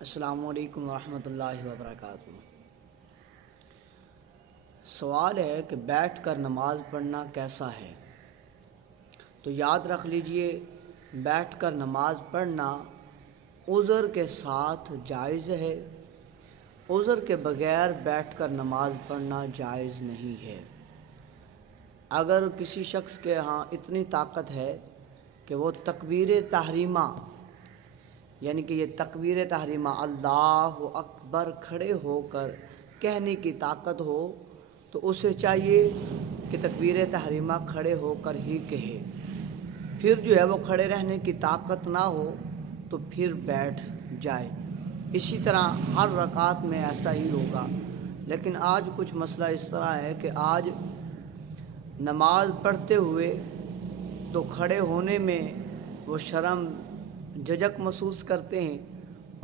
السلام علیکم ورحمۃ اللہ وبرکاتہ۔ سوال ہے کہ بیٹھ کر نماز پڑھنا کیسا ہے؟ تو یاد رکھ لیجئے، بیٹھ کر نماز پڑھنا عذر کے ساتھ جائز ہے، عذر کے بغیر بیٹھ کر نماز پڑھنا جائز نہیں ہے۔ اگر کسی شخص کے ہاں اتنی طاقت ہے کہ وہ تکبیر تحریمہ، یعنی کہ یہ تکبیر تحریمہ اللہ اکبر کھڑے ہو کر کہنے کی طاقت ہو، تو اسے چاہیے کہ تکبیر تحریمہ کھڑے ہو کر ہی کہے۔ پھر جو ہے وہ کھڑے رہنے کی طاقت نہ ہو تو پھر بیٹھ جائے۔ اسی طرح ہر رکعت میں ایسا ہی ہوگا۔ لیکن آج کچھ مسئلہ اس طرح ہے کہ آج نماز پڑھتے ہوئے تو کھڑے ہونے میں وہ شرم جھجک محسوس کرتے ہیں،